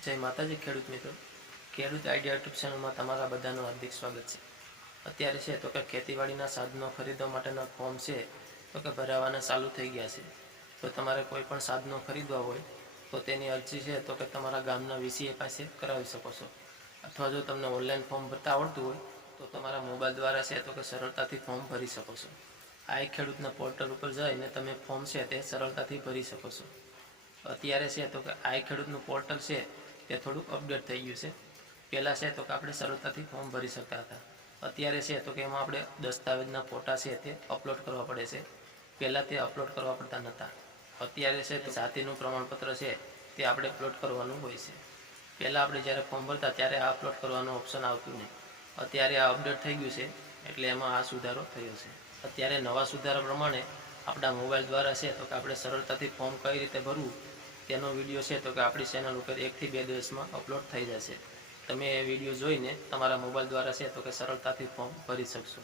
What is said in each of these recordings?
જય માતાજી ખેડૂત મિત્રો, ખેડૂત આઈડિયા યુટ્યુબ ચેનલમાં તમારા બધાનું હાર્દિક સ્વાગત છે। અત્યારે છે તો કે ખેતીવાડીના સાધનો ખરીદવા માટેના ફોર્મ છે તો કે ભરાવાના ચાલુ થઈ ગયા છે। તો તમારે કોઈ પણ સાધનો ખરીદવા હોય તો તેની અરજી છે તો કે તમારા ગામના વીસીએ પાસે કરાવી શકો છો, અથવા જો તમને ઓનલાઈન ફોર્મ ભરતા આવડતું હોય તો તમારા મોબાઈલ દ્વારા છે તો કે સરળતાથી ફોર્મ ભરી શકો છો। આ ખેડૂતના પોર્ટલ ઉપર જઈને તમે ફોર્મ છે તે સરળતાથી ભરી શકો છો। અત્યારે છે તો કે આ ખેડૂતનું પોર્ટલ છે તે થોડુંક અપડેટ થઈ ગયું છે। પહેલાં છે તો કે આપણે સરળતાથી ફોર્મ ભરી શકતા હતા। અત્યારે છે તો કે એમાં આપણે દસ્તાવેજના ફોટા છે તે અપલોડ કરવા પડે છે, પહેલાં તે અપલોડ કરવા પડતા નહોતા। અત્યારે છે તો જાતિનું પ્રમાણપત્ર છે તે આપણે અપલોડ કરવાનું હોય છે। પહેલાં આપણે જ્યારે ફોર્મ ભરતા ત્યારે આ અપલોડ કરવાનું ઓપ્શન આવતું નહીં, અત્યારે આ અપડેટ થઈ ગયું છે એટલે એમાં આ સુધારો થયો છે। અત્યારે નવા સુધારા પ્રમાણે આપણા મોબાઈલ દ્વારા છે તો કે આપણે સરળતાથી ફોર્મ કઈ રીતે ભરવું તેનો વિડીયો છે તો કે આપણી ચેનલ ઉપર 1 થી 2 દિવસમાં અપલોડ થઈ જશે। તમે એ વિડીયો જોઈને તમારા મોબાઈલ દ્વારા છે તો કે સરળતાથી ફોર્મ ભરી શકશો।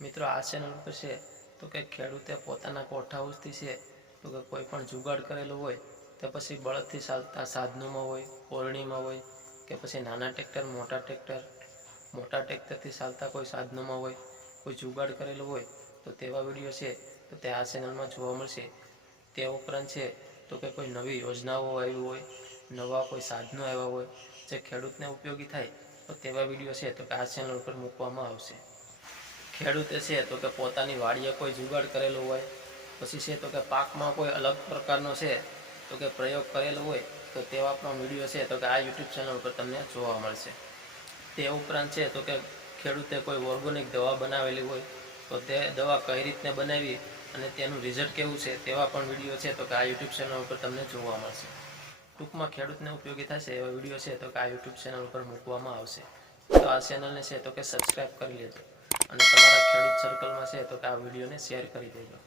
મિત્રો, આ ચેનલ ઉપર છે તો કે ખેડૂતે પોતાના કોઠા હાઉસથી છે તો કે કોઈ પણ જુગાડ કરેલો હોય તે પછી બળદથી ચાલતા સાધનોમાં હોય, ઓરણીમાં હોય કે પછી નાના ટ્રેક્ટર, મોટા ટ્રેક્ટરથી ચાલતા કોઈ સાધનોમાં હોય, કોઈ જુગાડ કરેલો હોય તો તેવા વિડીયો છે તો તે આ ચેનલમાં જોવા મળશે। તે ઉપરાંત છે તો કે કોઈ નવી યોજનાઓ આવી હોય, નવા કોઈ સાધનો આવ્યા હોય જે ખેડૂતને ઉપયોગી થાય તો તેવા વિડીયો છે તો કે આ ચેનલ ઉપર મૂકવામાં આવશે। ખેડૂતે છે તો કે પોતાની વાડીએ કોઈ જુગાડ કરેલો હોય, પછી છે તો કે પાકમાં કોઈ અલગ પ્રકારનો છે તો કે પ્રયોગ કરેલો હોય તો તેવા પણ વિડીયો છે તો કે આ યુટ્યુબ ચેનલ ઉપર તમને જોવા મળશે। તે ઉપરાંત છે તો કે ખેડૂતે કોઈ ઓર્ગેનિક દવા બનાવેલી હોય તો તે દવા કઈ રીતને બનાવી અને તેનું રિઝલ્ટ કેવું છે તેવા પણ વિડીયો છે તો કે આ યુટ્યુબ ચેનલ ઉપર તમને જોવા મળશે। ટૂંકમાં ખેડૂતને ઉપયોગી થશે એવા વિડીયો છે તો કે આ યુટ્યુબ ચેનલ ઉપર મૂકવામાં આવશે। તો આ ચેનલને છે તો કે સબસ્ક્રાઈબ કરી લેજો અને તમારા ખેડૂત સર્કલમાં છે તો કે આ વિડીયોને શેર કરી દેજો।